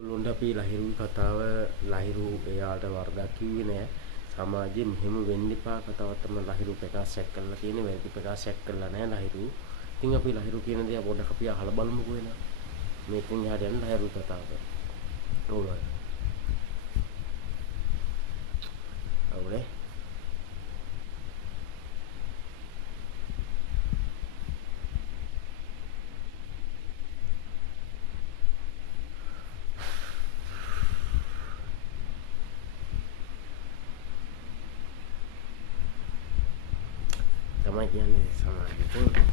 ඔළුන්ට අපි ලහිරු කතාව ලහිරු එයාට වරදක් කිව්වේ නෑ. සමාජයේ මෙහෙම වෙන්න එපා කතාවක් තමයි ලහිරු ප්‍රකාශයක් කරලා තියෙන්නේ. වැරදි ප්‍රකාශයක් කරලා නෑ ලහිරු. ඉතින් අපි ලහිරු කියන දේ පොඩ්ඩක් අපි අහලා බලමුකෝ එන. මේකෙන් එහාට යන ලහිරු කතාව. ඕනේ. අවුනේ. තමයි කියන්නේ සමාජයේ